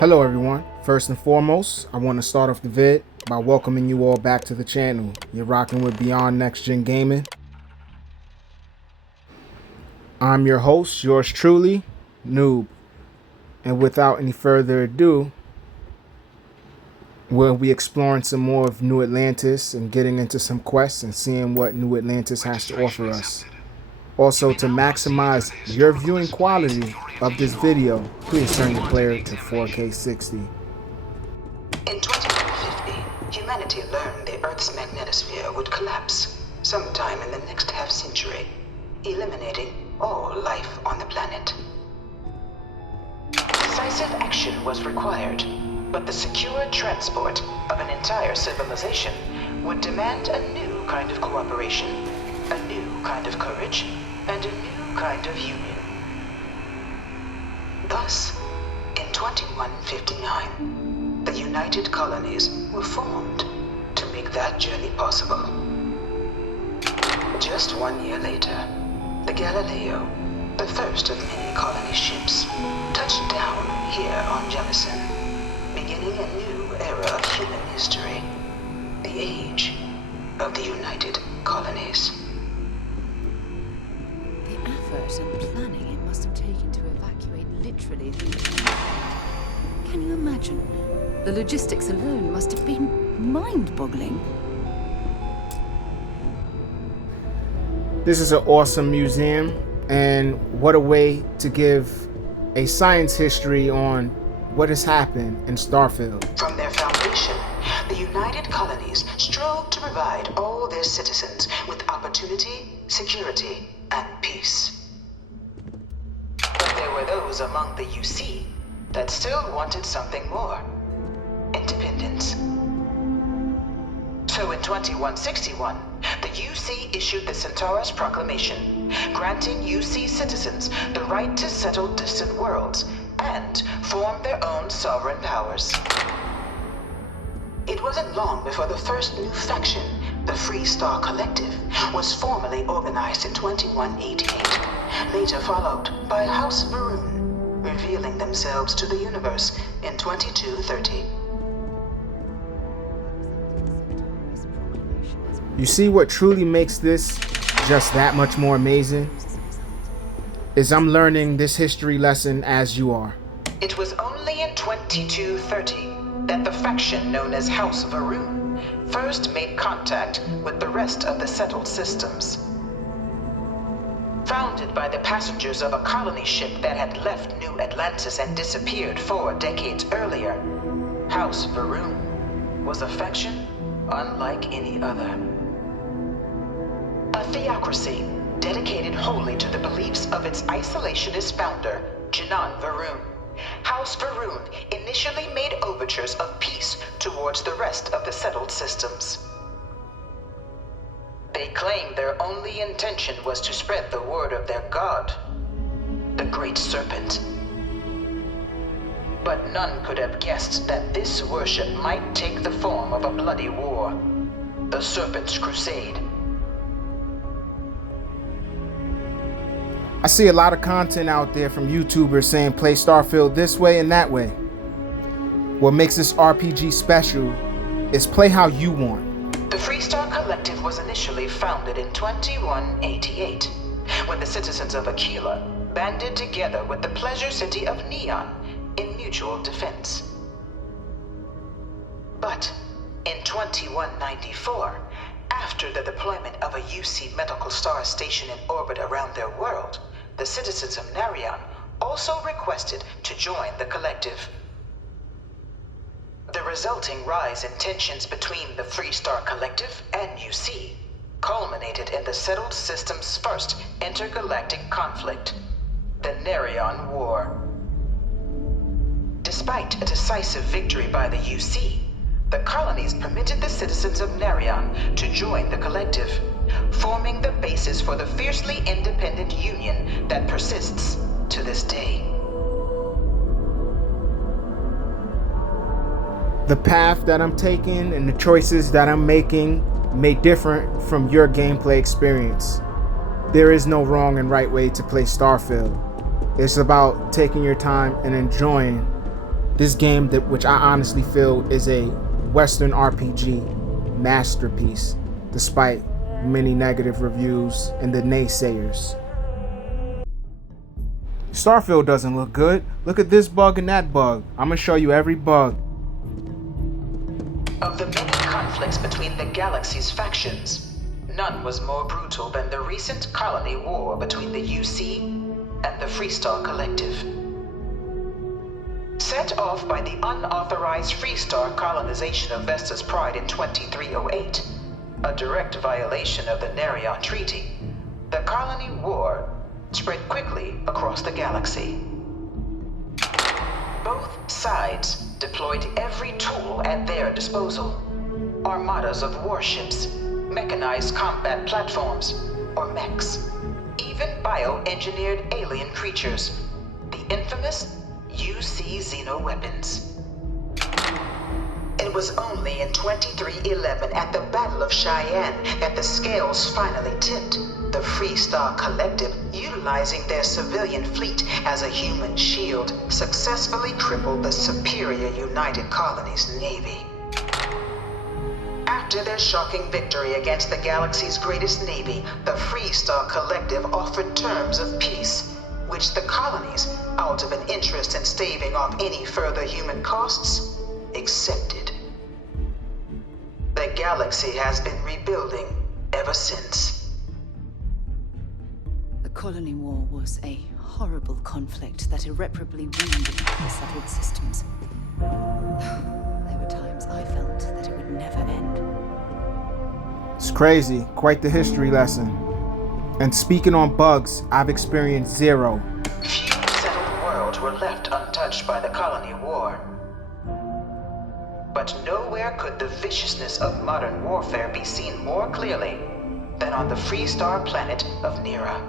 Hello everyone, first and foremost, I want to start off the vid by welcoming you all back to the channel. You're rocking with Beyond Next Gen Gaming. I'm your host, yours truly, Noob. And without any further ado, we'll be exploring some more of New Atlantis and getting into some quests and seeing what New Atlantis has to offer us. Also, to maximize your viewing quality of this video, please turn your player to 4K 60. In 2150, humanity learned the Earth's magnetosphere would collapse sometime in the next half-century, eliminating all life on the planet. Decisive action was required, but the secure transport of an entire civilization would demand a new kind of cooperation, a new kind of courage, and a new kind of union. Thus, in 2159, the United Colonies were formed to make that journey possible. Just 1 year later, the Galileo, the first of many colony ships, touched down here on Jemison, beginning a new era of human history, the age of the United Colonies. The effort and planning it must have taken to evacuate literally the entire world. Can you imagine? The logistics alone must have been mind-boggling. This is an awesome museum, and what a way to give a science history on what has happened in Starfeild. From their foundation, the United Colonies strove to provide all their citizens with opportunity, security, and peace. But there were those among the UC that still wanted something more: independence. So in 2161, the UC issued the Centaurus Proclamation, granting UC citizens the right to settle distant worlds and form their own sovereign powers. It wasn't long before the first new faction, the Free Star Collective, was formally organized in 2188, later followed by House Varun, revealing themselves to the universe in 2230. You see what truly makes this just that much more amazing? Is I'm learning this history lesson as you are. It was only in 2230 that the faction known as House Varun first made contact with the rest of the settled systems. Founded by the passengers of a colony ship that had left New Atlantis and disappeared 4 decades earlier, House Varun was a faction unlike any other. A theocracy dedicated wholly to the beliefs of its isolationist founder, Janan Varun. House Varun initially made overtures of peace towards the rest of the settled systems. They claimed their only intention was to spread the word of their god, the Great Serpent. But none could have guessed that this worship might take the form of a bloody war, the Serpent's Crusade. I see a lot of content out there from YouTubers saying play Starfeild this way and that way. What makes this RPG special is play how you want. The Freestar Collective was initially founded in 2188, when the citizens of Aquila banded together with the pleasure city of Neon in mutual defense. But in 2194, after the deployment of a UC medical star station in orbit around their world, the citizens of Narion also requested to join the collective. The resulting rise in tensions between the Freestar Collective and UC culminated in the settled system's first intergalactic conflict, the Narion War. Despite a decisive victory by the UC, the colonies permitted the citizens of Narion to join the collective, forming the basis for the fiercely independent union that persists to this day. The path that I'm taking and the choices that I'm making may differ from your gameplay experience. There is no wrong and right way to play Starfeild. It's about taking your time and enjoying This game, which I honestly feel is a Western RPG masterpiece, despite many negative reviews and the naysayers. Starfeild doesn't look good. Look at this bug and that bug. I'm gonna show you every bug. Of the many conflicts between the galaxy's factions, none was more brutal than the recent colony war between the UC and the Freestar Collective. Set off by the unauthorized Freestar colonization of Vesta's Pride in 2308, a direct violation of the Nerion Treaty, the colony war spread quickly across the galaxy. Both sides deployed every tool at their disposal. Armadas of warships, mechanized combat platforms, or mechs, even bioengineered alien creatures, the infamous UC xeno-weapons. It was only in 2311 at the Battle of Cheyenne that the scales finally tipped, the Freestar Collective, utilizing their civilian fleet as a human shield, successfully crippled the superior United Colonies Navy. After their shocking victory against the galaxy's greatest navy, the Freestar Collective offered terms of peace, which the colonies, out of an interest in staving off any further human costs, accepted. The galaxy has been rebuilding ever since. The colony war was a horrible conflict that irreparably wounded the settled systems. There were times I felt that it would never end. It's crazy, quite the history lesson. And speaking on bugs, I've experienced zero. Few settled worlds were left untouched by the colony war. But nowhere could the viciousness of modern warfare be seen more clearly than on the Freestar planet of Nera.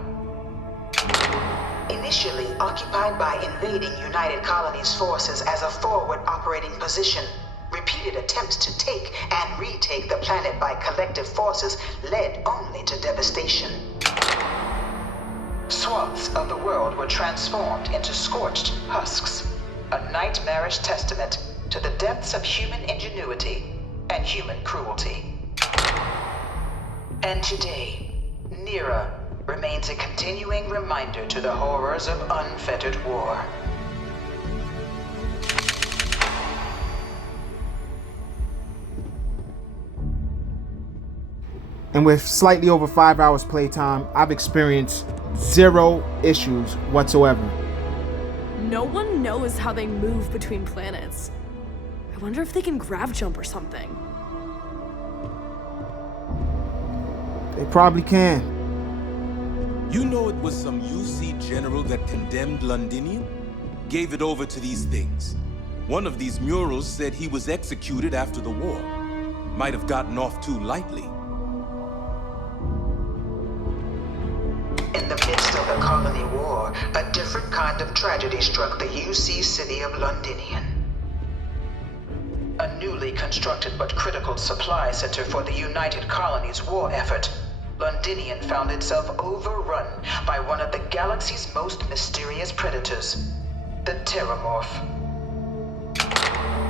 Initially occupied by invading United Colonies forces as a forward operating position, repeated attempts to take and retake the planet by collective forces led only to devastation. Swaths of the world were transformed into scorched husks, a nightmarish testament to the depths of human ingenuity and human cruelty. And today, Nera remains a continuing reminder to the horrors of unfettered war. And with slightly over 5 hours playtime, I've experienced zero issues whatsoever. No one knows how they move between planets. I wonder if they can grav jump or something. They probably can. You know it was some UC general that condemned Londinium? Gave it over to these things. One of these murals said he was executed after the war. Might have gotten off too lightly. In the midst of the colony war, a different kind of tragedy struck the UC city of Londinium. A newly constructed but critical supply center for the United Colonies' war effort, Londinium found itself overrun by one of the galaxy's most mysterious predators, the Terramorph.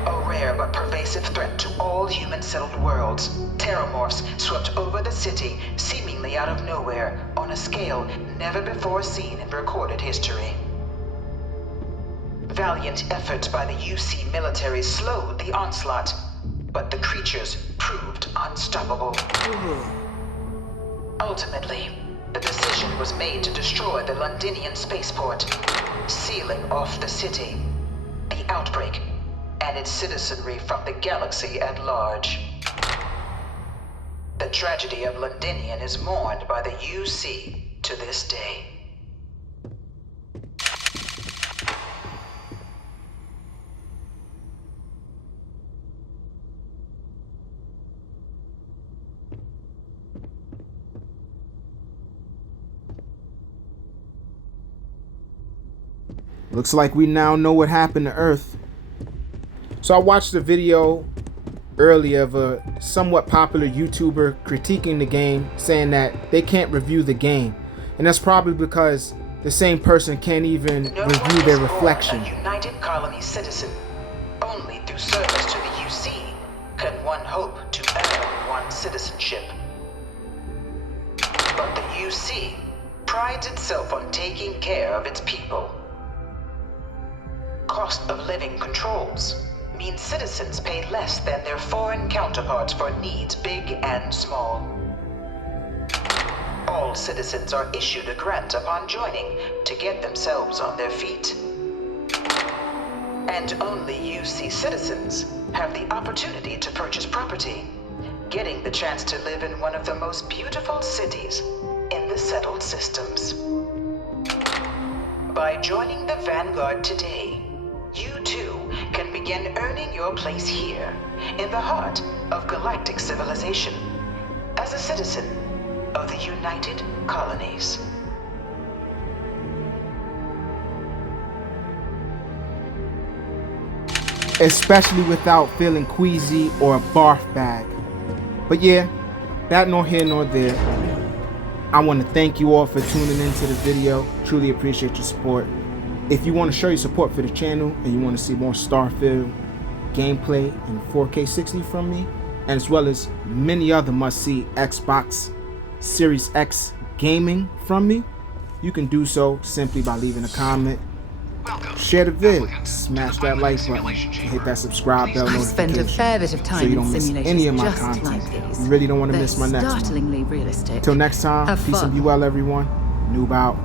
A rare but pervasive threat to all human-settled worlds, Terramorphs swept over the city, seemingly out of nowhere, on a scale never before seen in recorded history. Valiant efforts by the UC military slowed the onslaught, but the creatures proved unstoppable. Ultimately, the decision was made to destroy the Londinian spaceport, sealing off the city, the outbreak, and its citizenry from the galaxy at large. The tragedy of Londinium is mourned by the UC to this day. Looks like we now know what happened to Earth. So I watched a video earlier of a somewhat popular YouTuber critiquing the game, saying that they can't review the game. And that's probably because the same person can't even review their reflection. A United Colony citizen, service to the UC, can one hope to earn one's citizenship. But the UC prides itself on taking care of its people. Cost of living controls mean citizens pay less than their foreign counterparts for needs big and small. All citizens are issued a grant upon joining to get themselves on their feet. And only UC citizens have the opportunity to purchase property, getting the chance to live in one of the most beautiful cities in the settled systems. By joining the Vanguard today, you too can begin earning your place here, in the heart of galactic civilization, as a citizen of the United Colonies. Especially without feeling queasy or a barf bag. But yeah, that nor here nor there. I want to thank you all for tuning into the video. Truly appreciate your support. If you want to show your support for the channel and you want to see more Starfeild gameplay in 4K 60 from me, and as well as many other must-see Xbox Series X gaming from me, you can do so simply by leaving a comment, share the vid, smash that like button, and hit that subscribe bell I've spent a fair bit of so time you in don't miss simulators any of my just content. like these. You really don't want to They're miss my next one. startlingly realistic. Till next time, Have peace and fun. be well, everyone. Noob out.